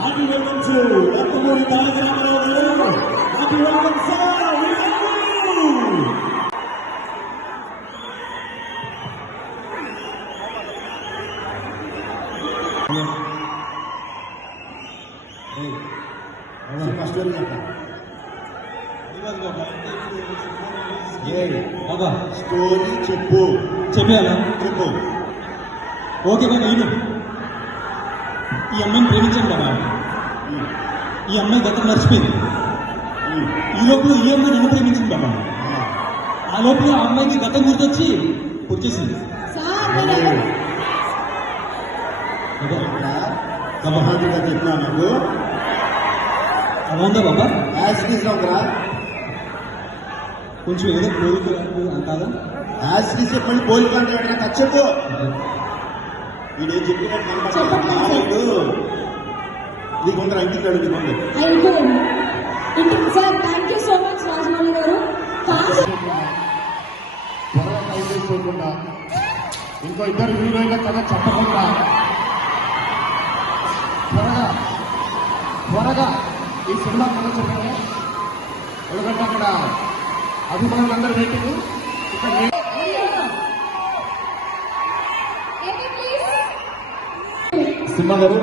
Happy welcome to Epamuri Balagramaru garu. Happy welcome sir. We love you. Hey, first story chappa. Hey, baba story cheppu. Cheppala. Cheppu. Okay baba ini. ఈ అమ్మాయిని ప్రేమించాను బాబా. ఈ అమ్మాయి గతం మర్చిపోయింది. ఈ లోపల ఈ అమ్మాయి నన్ను ప్రేమించింది బాబా. ఆ లోపల ఆ అమ్మాయికి గతం గుర్తొచ్చి వచ్చేసింది. చెప్తున్నా నాకు అలా ఉందా బాబా? యాజ్ తీసుకురా కొంచెం ఏదో పోలిక అంటారా? యాజ్ తీసే మళ్ళీ పోలిక అంటే ఖర్చు వీడేం చెప్పినట్టు ఈ కొందరు ఇంటికి అడుగుతుంది. Sir thank you so much Rajamouli గారు. త్వరగా టైం చేసుకోకుండా ఇంకో ఇద్దరు హీరోయిన్ల కథ చెప్పకుండా త్వరగా ఈ సినిమా కథ చెప్పడం. ఎందుకంటే అక్కడ అభిమానులందరూ వెయిటింగ్. ఇక్కడ సినిమా గారు